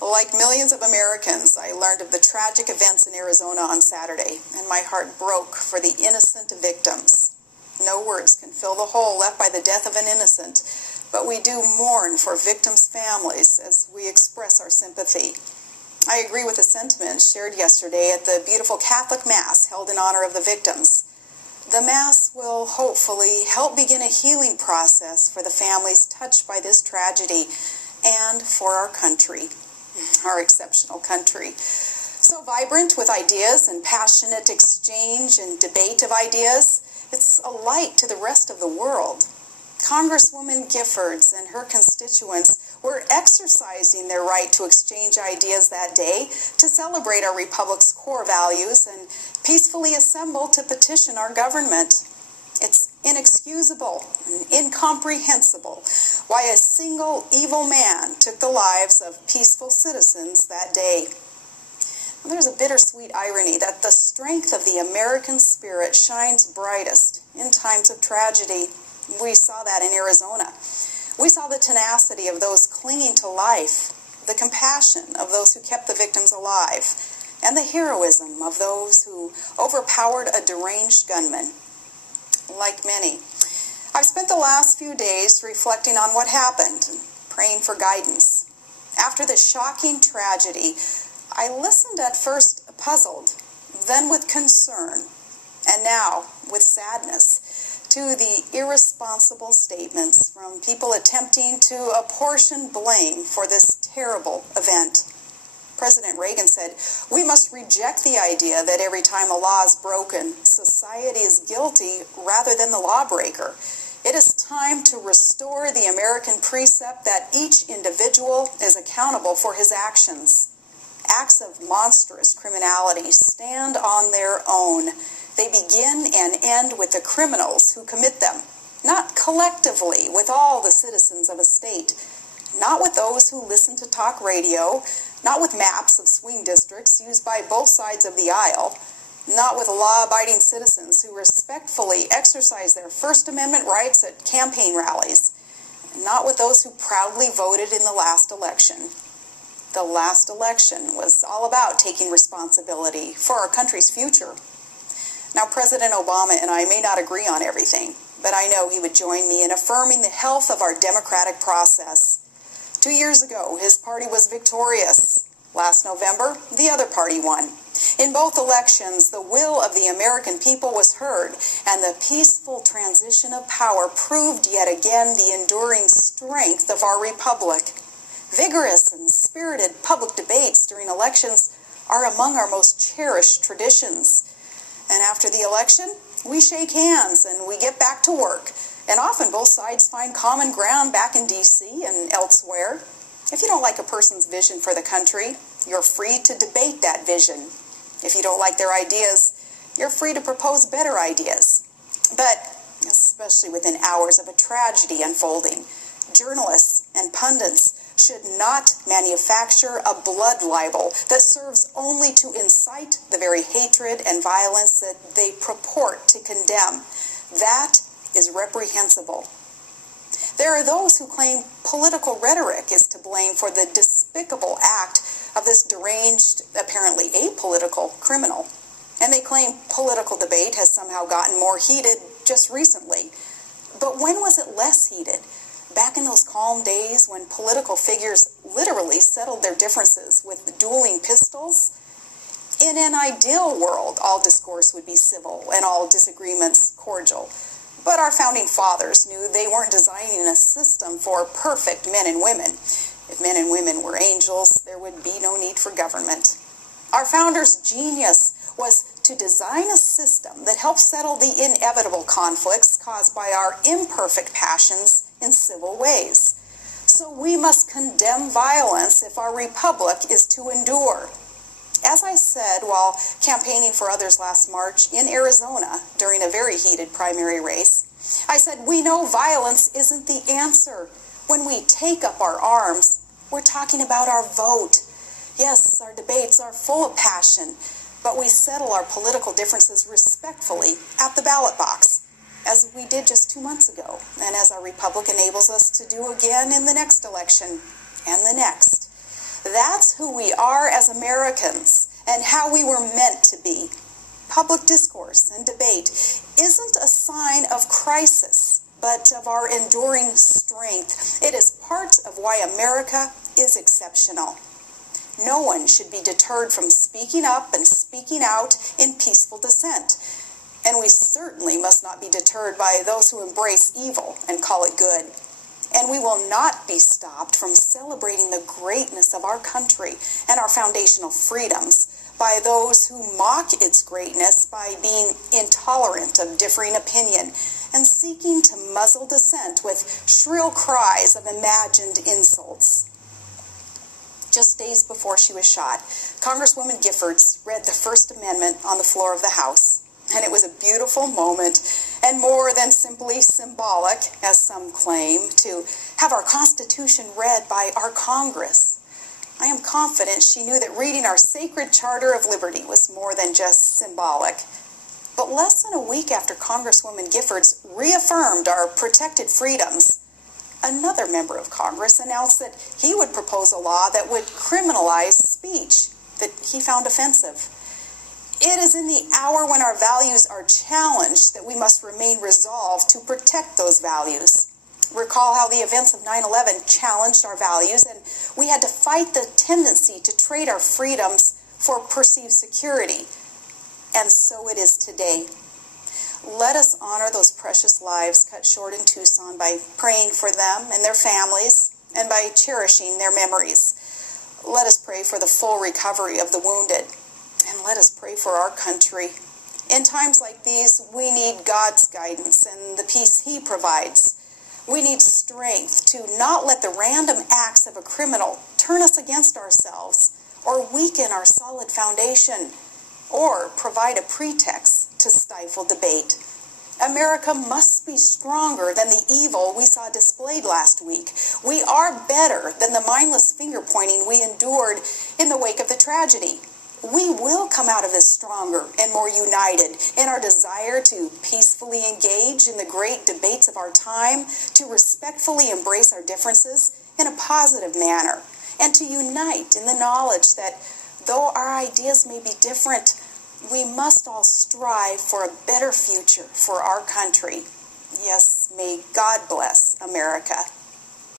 Like millions of Americans, I learned of the tragic events in Arizona on Saturday, and my heart broke for the innocent victims. No words can fill the hole left by the death of an innocent, but we do mourn for victims' families as we express our sympathy. I agree with the sentiments shared yesterday at the beautiful Catholic Mass held in honor of the victims. The Mass will hopefully help begin a healing process for the families touched by this tragedy and for our country, our exceptional country. So vibrant with ideas and passionate exchange and debate of ideas, it's a light to the rest of the world. Congresswoman Giffords and her constituents were exercising their right to exchange ideas that day to celebrate our republic's core values and peacefully assemble to petition our government. It's inexcusable and incomprehensible why a single evil man took the lives of peaceful citizens that day. There's a bittersweet irony that the strength of the American spirit shines brightest in times of tragedy. We saw that in Arizona. We saw the tenacity of those clinging to life, the compassion of those who kept the victims alive, and the heroism of those who overpowered a deranged gunman. Like many, I've spent the last few days reflecting on what happened and praying for guidance. After this shocking tragedy, I listened at first puzzled, then with concern, and now with sadness, to the irresponsible statements from people attempting to apportion blame for this terrible event. President Reagan said, "We must reject the idea that every time a law is broken, society is guilty rather than the lawbreaker. It is time to restore the American precept that each individual is accountable for his actions. Acts of monstrous criminality stand on their own. They begin and end with the criminals who commit them, not collectively with all the citizens of a state, not with those who listen to talk radio, not with maps of swing districts used by both sides of the aisle, not with law-abiding citizens who respectfully exercise their First Amendment rights at campaign rallies, and not with those who proudly voted in the last election. The last election was all about taking responsibility for our country's future. Now, President Obama and I may not agree on everything, but I know he would join me in affirming the health of our democratic process. 2 years ago, his party was victorious. Last November, the other party won. In both elections, the will of the American people was heard, and the peaceful transition of power proved yet again the enduring strength of our republic. Vigorous and spirited public debates during elections are among our most cherished traditions. And after the election, we shake hands and we get back to work. And often both sides find common ground back in D.C. and elsewhere. If you don't like a person's vision for the country, you're free to debate that vision. If you don't like their ideas, you're free to propose better ideas. But, especially within hours of a tragedy unfolding, journalists and pundits should not manufacture a blood libel that serves only to incite the very hatred and violence that they purport to condemn. That is reprehensible. There are those who claim political rhetoric is to blame for the despicable act of this deranged, apparently apolitical criminal. And they claim political debate has somehow gotten more heated just recently. But when was it less heated? Back in those calm days when political figures literally settled their differences with dueling pistols? In an ideal world, all discourse would be civil and all disagreements cordial. But our founding fathers knew they weren't designing a system for perfect men and women. If men and women were angels, there would be no need for government. Our founders' genius was to design a system that helps settle the inevitable conflicts caused by our imperfect passions in civil ways. So we must condemn violence if our republic is to endure. As I said while campaigning for others last March in Arizona during a very heated primary race, I said we know violence isn't the answer. When we take up our arms, we're talking about our vote. Yes, our debates are full of passion, but we settle our political differences respectfully at the ballot box, as we did just 2 months ago, and as our republic enables us to do again in the next election and the next. That's who we are as Americans and how we were meant to be. Public discourse and debate isn't a sign of crisis, but of our enduring strength. It is part of why America is exceptional. No one should be deterred from speaking up and speaking out in peaceful dissent. And we certainly must not be deterred by those who embrace evil and call it good. And we will not be stopped from celebrating the greatness of our country and our foundational freedoms by those who mock its greatness by being intolerant of differing opinion and seeking to muzzle dissent with shrill cries of imagined insults. Just days before she was shot, Congresswoman Giffords read the First Amendment on the floor of the House. And it was a beautiful moment, and more than simply symbolic, as some claim, to have our Constitution read by our Congress. I am confident she knew that reading our sacred Charter of Liberty was more than just symbolic. But less than a week after Congresswoman Giffords reaffirmed our protected freedoms, another member of Congress announced that he would propose a law that would criminalize speech that he found offensive. It is in the hour when our values are challenged that we must remain resolved to protect those values. Recall how the events of 9/11 challenged our values, and we had to fight the tendency to trade our freedoms for perceived security. And so it is today. Let us honor those precious lives cut short in Tucson by praying for them and their families and by cherishing their memories. Let us pray for the full recovery of the wounded, and let us pray for our country. In times like these, we need God's guidance and the peace He provides. We need strength to not let the random acts of a criminal turn us against ourselves or weaken our solid foundation or provide a pretext to stifle debate. America must be stronger than the evil we saw displayed last week. We are better than the mindless finger-pointing we endured in the wake of the tragedy. We will come out of this stronger and more united in our desire to peacefully engage in the great debates of our time, to respectfully embrace our differences in a positive manner, and to unite in the knowledge that though our ideas may be different, we must all strive for a better future for our country. Yes, may God bless America.